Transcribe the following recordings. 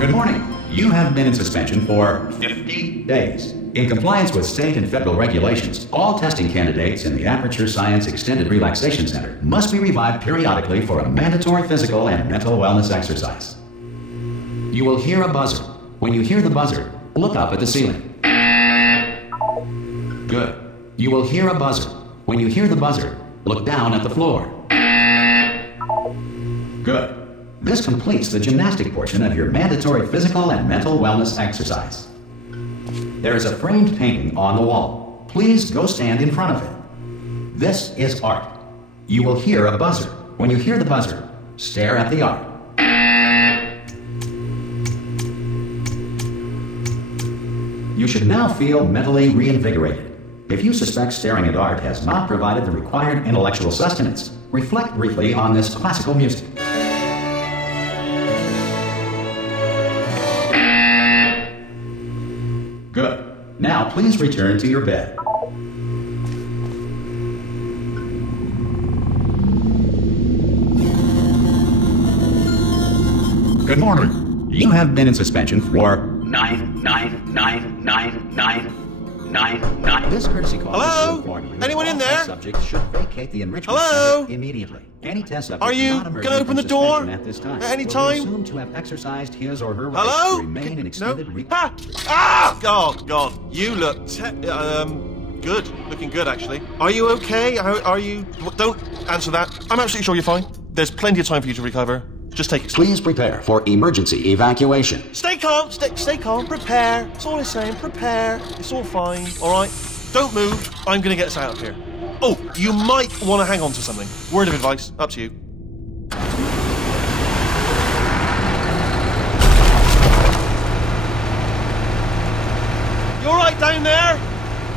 Good morning. You have been in suspension for 50 days. In compliance with state and federal regulations, all testing candidates in the Aperture Science Extended Relaxation Center must be revived periodically for a mandatory physical and mental wellness exercise. You will hear a buzzer. When you hear the buzzer, look up at the ceiling. Good. You will hear a buzzer. When you hear the buzzer, look down at the floor. Good. This completes the gymnastic portion of your mandatory physical and mental wellness exercise. There is a framed painting on the wall. Please go stand in front of it. This is art. You will hear a buzzer. When you hear the buzzer, stare at the art. You should now feel mentally reinvigorated. If you suspect staring at art has not provided the required intellectual sustenance, reflect briefly on this classical music. Good. Now please return to your bed. Good morning. You have been in suspension for 9999999. This courtesy call. Hello? Anyone in there? Subjects should vacate the enrichment Hello? center immediately. Any test subject Are you going to open the door at this time at any will time? be assumed to have exercised his or her right Hello? to remain in extended Ah! Ah! Oh, God. You look good. Looking good, actually. Are you okay? Are you... Don't answer that. I'm absolutely sure you're fine. There's plenty of time for you to recover. Just take it. Please prepare for emergency evacuation. Stay calm. Stay calm. Prepare. That's all I'm saying. Prepare. It's all fine. All right? Don't move. I'm going to get us out of here. Oh, you might want to hang on to something. Word of advice. Up to you. You all right down there?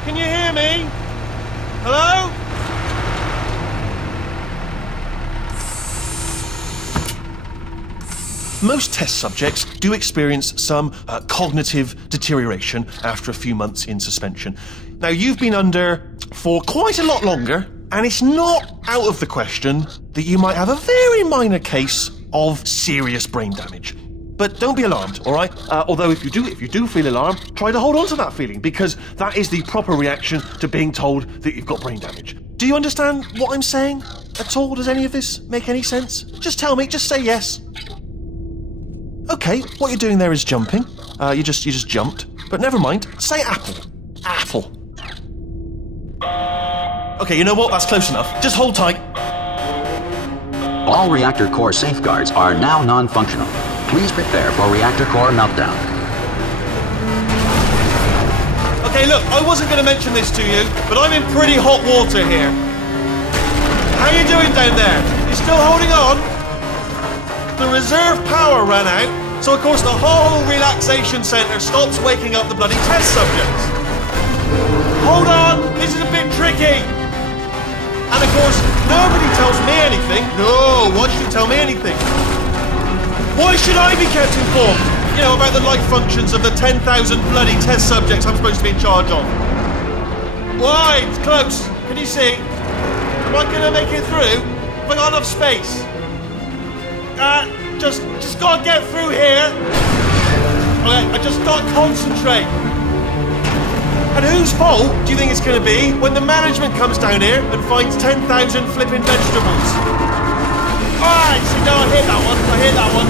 Can you hear me? Hello? Most test subjects do experience some cognitive deterioration after a few months in suspension. Now, you've been under for quite a lot longer, and it's not out of the question that you might have a very minor case of serious brain damage. But don't be alarmed, all right? Although if you do feel alarmed, try to hold on to that feeling, because that is the proper reaction to being told that you've got brain damage. Do you understand what I'm saying at all? Does any of this make any sense? Just tell me, just say yes. Okay, what you're doing there is jumping. You just jumped. But never mind. Say apple. Apple. Okay, you know what? That's close enough. Just hold tight. All reactor core safeguards are now non-functional. Please prepare for reactor core meltdown. Okay, look, I wasn't going to mention this to you, but I'm in pretty hot water here. How you doing down there? You still holding on? The reserve power ran out, so of course the whole relaxation centre stops waking up the bloody test subjects. Hold on, this is a bit tricky. And of course, nobody tells me anything. No, why should you tell me anything? Why should I be kept informed? You know, about the life functions of the 10,000 bloody test subjects I'm supposed to be in charge of. Why? It's close. Can you see? Am I gonna make it through? Have I got enough space? Just gotta get through here. Okay, I just gotta concentrate. And whose fault do you think it's gonna be when the management comes down here and finds 10,000 flipping vegetables? Alright, so no, I hear that one.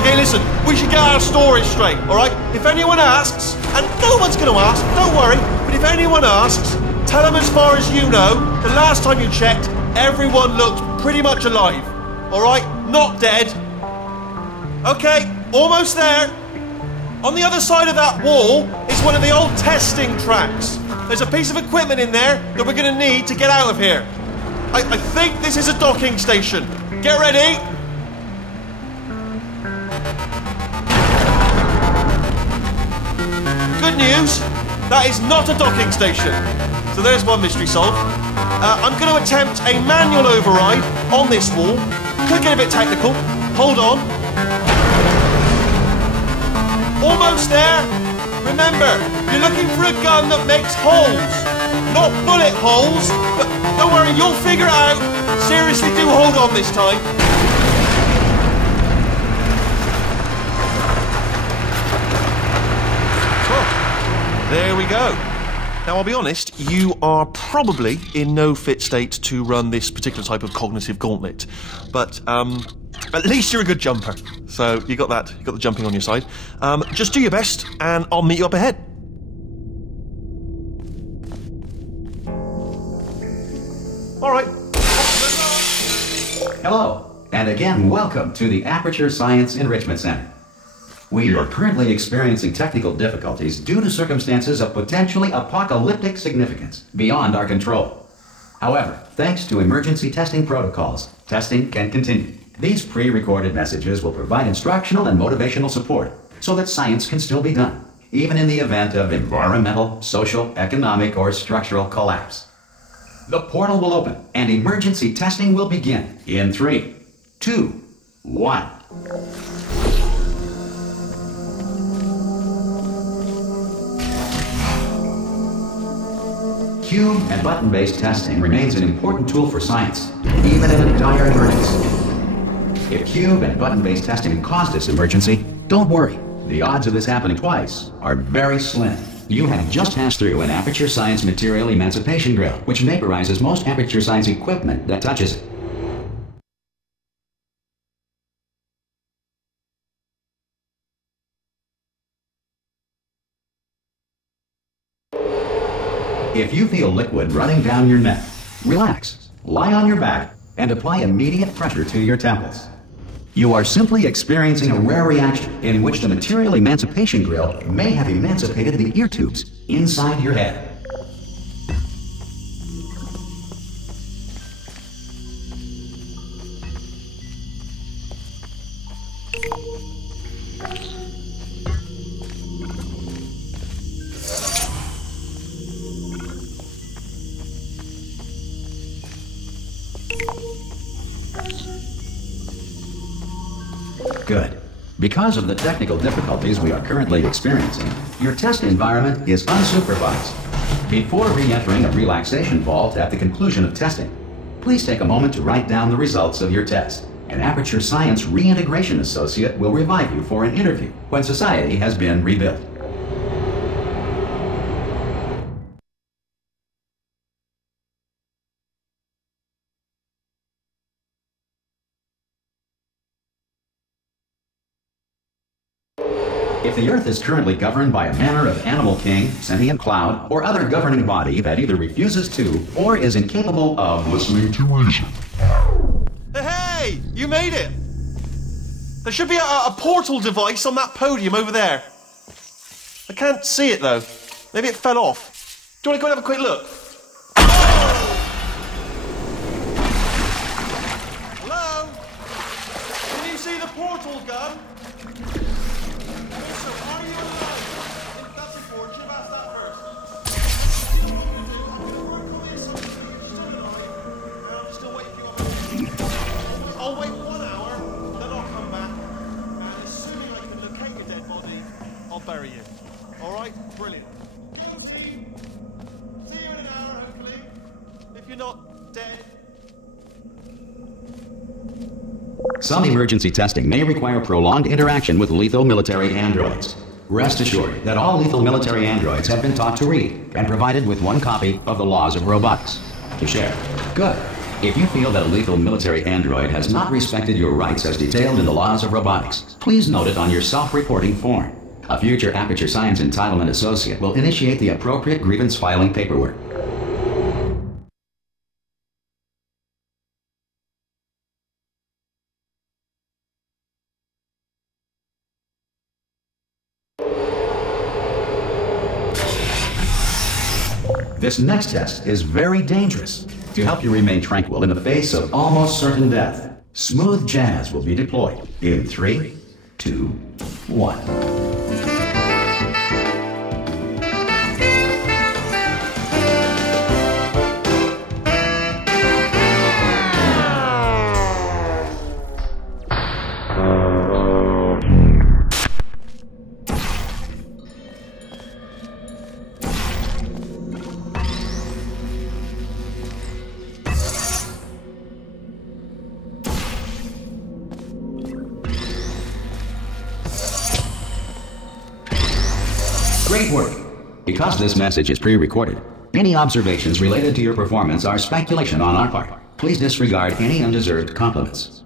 Okay, listen, we should get our story straight, alright? If anyone asks, and no one's gonna ask, don't worry, but if anyone asks, tell them as far as you know, the last time you checked, everyone looked pretty much alive. Alright? Not dead. Okay, almost there. On the other side of that wall is one of the old testing tracks. There's a piece of equipment in there that we're going to need to get out of here. I think this is a docking station. Get ready. Good news, that is not a docking station. So there's one mystery solved. I'm going to attempt a manual override on this wall. Could get a bit technical. Hold on. Almost there. Remember, you're looking for a gun that makes holes. Not bullet holes, but don't worry, you'll figure it out. Seriously. seriously do hold on this time. Well, there we go. Now, I'll be honest, you are probably in no fit state to run this particular type of cognitive gauntlet. But, at least you're a good jumper. So, you got that. You got the jumping on your side. Just do your best, and I'll meet you up ahead. All right. Hello, and again, welcome to the Aperture Science Enrichment Center. We are currently experiencing technical difficulties due to circumstances of potentially apocalyptic significance beyond our control. However, thanks to emergency testing protocols, testing can continue. These pre-recorded messages will provide instructional and motivational support so that science can still be done, even in the event of environmental, social, economic, or structural collapse. The portal will open and emergency testing will begin in 3, 2, 1. Cube and button-based testing remains an important tool for science, even in a dire emergency. If cube and button-based testing caused this emergency, don't worry. The odds of this happening twice are very slim. You have just passed through an Aperture Science Material Emancipation Grill, which vaporizes most Aperture Science equipment that touches it. If you feel liquid running down your neck, relax, lie on your back, and apply immediate pressure to your temples. You are simply experiencing a rare reaction in which the Material Emancipation Grill may have emancipated the ear tubes inside your head. Good. Because of the technical difficulties we are currently experiencing, your test environment is unsupervised. Before re-entering a relaxation vault at the conclusion of testing, please take a moment to write down the results of your test. An Aperture Science Reintegration Associate will revive you for an interview when society has been rebuilt. If the Earth is currently governed by a manner of animal king, sentient cloud, or other governing body that either refuses to or is incapable of listening to reason. Hey! You made it! There should be a portal device on that podium over there. I can't see it though. Maybe it fell off. Do you want to go and have a quick look? Hello? Can you see the portal gun? I'll wait 1 hour, then I'll come back, and as soon as I can locate your dead body, I'll bury you. Alright? Brilliant. Go team! See you in an hour, hopefully. If you're not dead. Some emergency testing may require prolonged interaction with lethal military androids. Rest assured that all lethal military androids have been taught to read and provided with 1 copy of the Laws of Robotics to share. Good. If you feel that a lethal military android has not respected your rights as detailed in the Laws of Robotics, please note it on your self-reporting form. A future Aperture Science Entitlement Associate will initiate the appropriate grievance filing paperwork. This next test is very dangerous. To help you remain tranquil in the face of almost certain death, smooth jazz will be deployed in 3, 2, 1. Great work! Because this message is pre-recorded, any observations related to your performance are speculation on our part. Please disregard any undeserved compliments.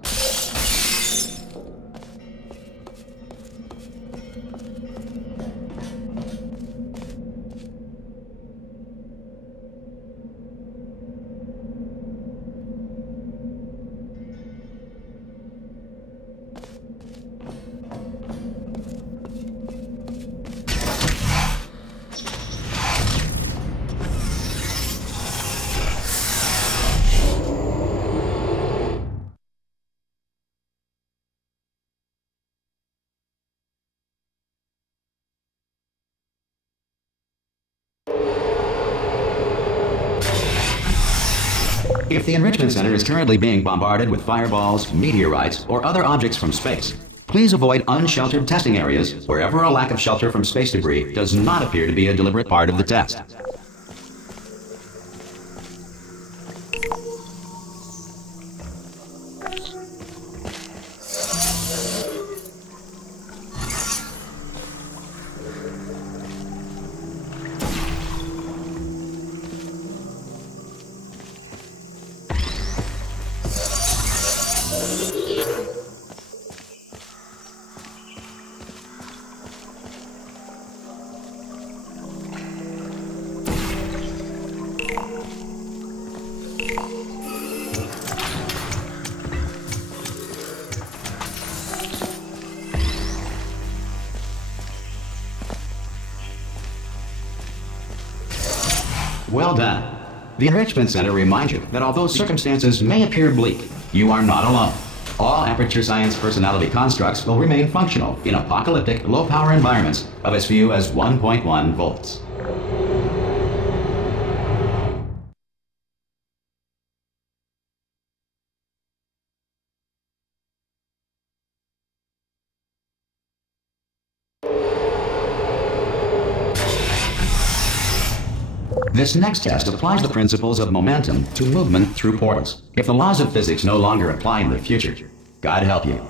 If the Enrichment Center is currently being bombarded with fireballs, meteorites, or other objects from space, please avoid unsheltered testing areas wherever a lack of shelter from space debris does not appear to be a deliberate part of the test. Well done. The Enrichment Center reminds you that although circumstances may appear bleak, you are not alone. All Aperture Science personality constructs will remain functional in apocalyptic, low-power environments of as few as 1.1 volts. This next test applies the principles of momentum to movement through portals. If the laws of physics no longer apply in the future, God help you.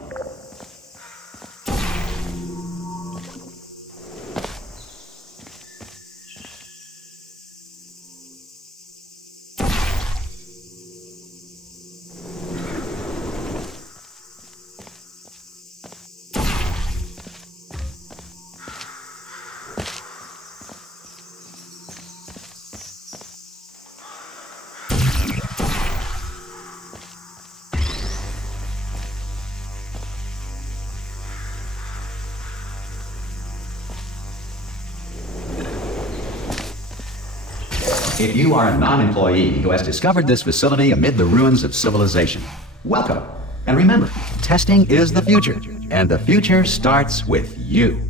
If you are a non-employee who has discovered this facility amid the ruins of civilization, welcome. And remember, testing is the future, and the future starts with you.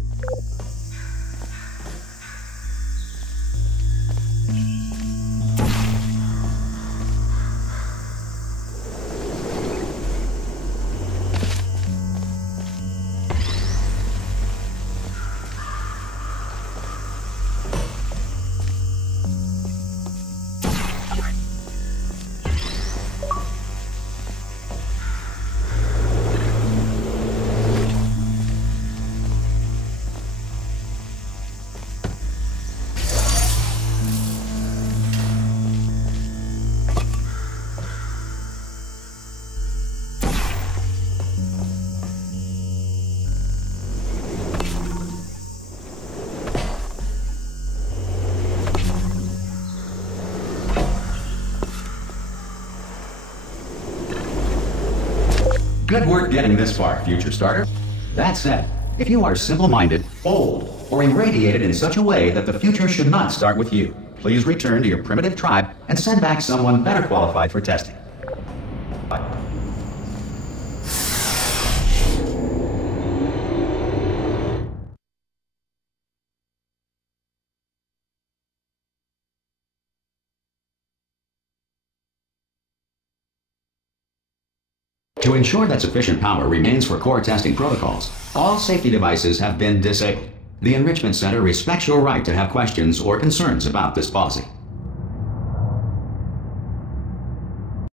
Good work getting this far, future starter. That said, if you are simple-minded, old, or irradiated in such a way that the future should not start with you, please return to your primitive tribe and send back someone better qualified for testing. To ensure that sufficient power remains for core testing protocols, all safety devices have been disabled. The Enrichment Center respects your right to have questions or concerns about this policy.